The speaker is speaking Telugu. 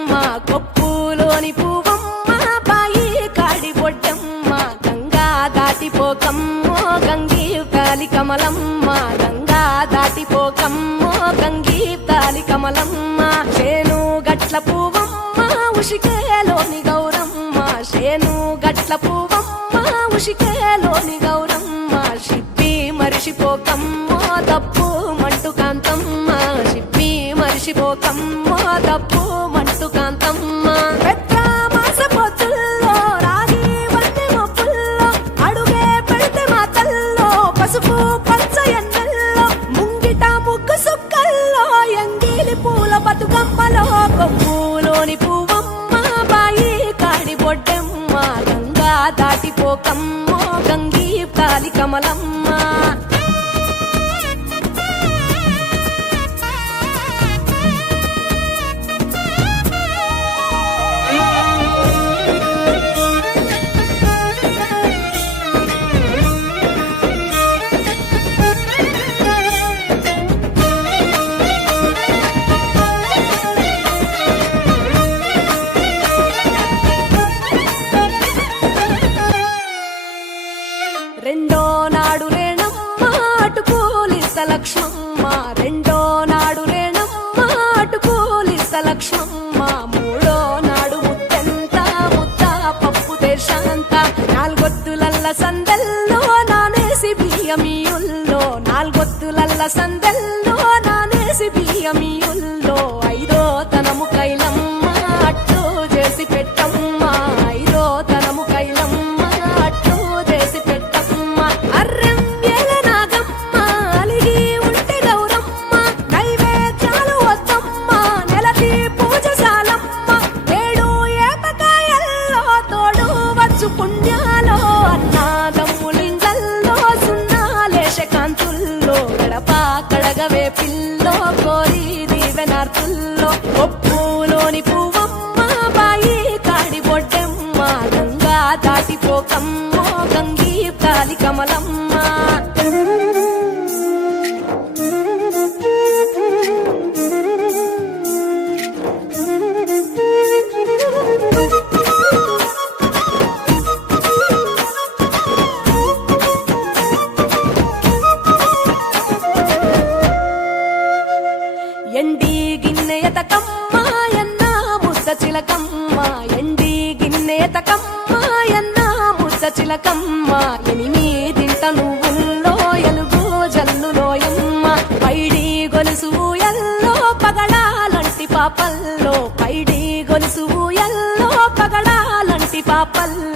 బొడ్డెమ్మ కొప్పులోని పువ్వమ్మ బాయి కాడి బొడ్డెమ్మ గంగా దాటిపోకమ్మో గంగీ తాలి కమలమ్మ గంగా దాటిపోకమ్మో గంగీ తాలి కమలమ్మ చేను గట్ల పువ్వమ్మ ఉషికేలోని గౌరమ్మ చేను గట్ల పువ్వమ్మ ఉషికేలోని గౌరమ్మ షిప్పి మరిషిపోకమ్మో తప్పు మంటు కాంతమ్మ షిప్పి మరిషిపోకమ్మో తప్పు మంటు కాంతమ్మ పెద్ద మాస పొత్తుల్లో రాగి వంటి మొప్పుల్లో అడుగే పెడితే మాతల్లో పసుపు పచ్చ ఎన్నెల్లో ముంగిట ముగ్గు సుక్కల్లో ఎంగిలి పూల బతుకమ్మలో కొమ్ములోని పువ్వమ్మ బాయి కాడి బొడ్డెమ్మ గంగా దాటిపోకమ్మో గంగీ తాలి కమలమ్మ రెండో నాడు రేణమ్మ అటు పోలిస్త లక్ష్మమ్మ రెండో నాడు రేణమ్మ అటు పోలిస్త లక్ష్మమ్మ మూడో నాడు ముత్తెంత ముద్ద పప్పు దేశంత నాలుగొత్తులల్ల సందెల్లో నానేసి బియ్యమియుల్లో నాలుగొత్తులల్ల సందెల్లో నానేసి బియ్యమియుల్లో ఐదో తనము కైలమ్మ అట్టు చేసి పెట్టమ్మ ఐదో తనము కైలమ్మ అట్టు చేసి పెట్టమ్మ అర్రెం ఏల నాగమ్మ అలిగి ఉంటే గౌరమ్మ నైవేద్యాలు వద్దమ్మ నెలకి పూజశాలమ్మ ఏడు ఏపకాయల్లో తోడు వచ్చు పుణ్యాలో అన్నాదమ్ములింగల్లో సున్నాలేశ కాంతుల్లో గడప కడగవే పిల్లో కోరి దీవెనార్తుల్లో ఒప్పులోని పువ్వమ్మ బాయి కాడి బొడ్డెమ్మ గంగా దాటిపోకమ్మో గంగీ తాలి కమలమ్మ ఎండి గిన్నెయతకమ్మ ఎన్న ముద్ద చిలకమ్మ ఎండి గిన్నెయతకమ్మ ఎన్న ముద్ద చిలకమ్మ ఎనిమిదింట నువ్వుల్లో ఎలుగు జల్లులోయమ్మ పైడి గొలుసు ఎల్లో పగడాలంటి పాపల్లో పైడి గొలుసు ఎల్లో పగడాలంటి పాపల్లో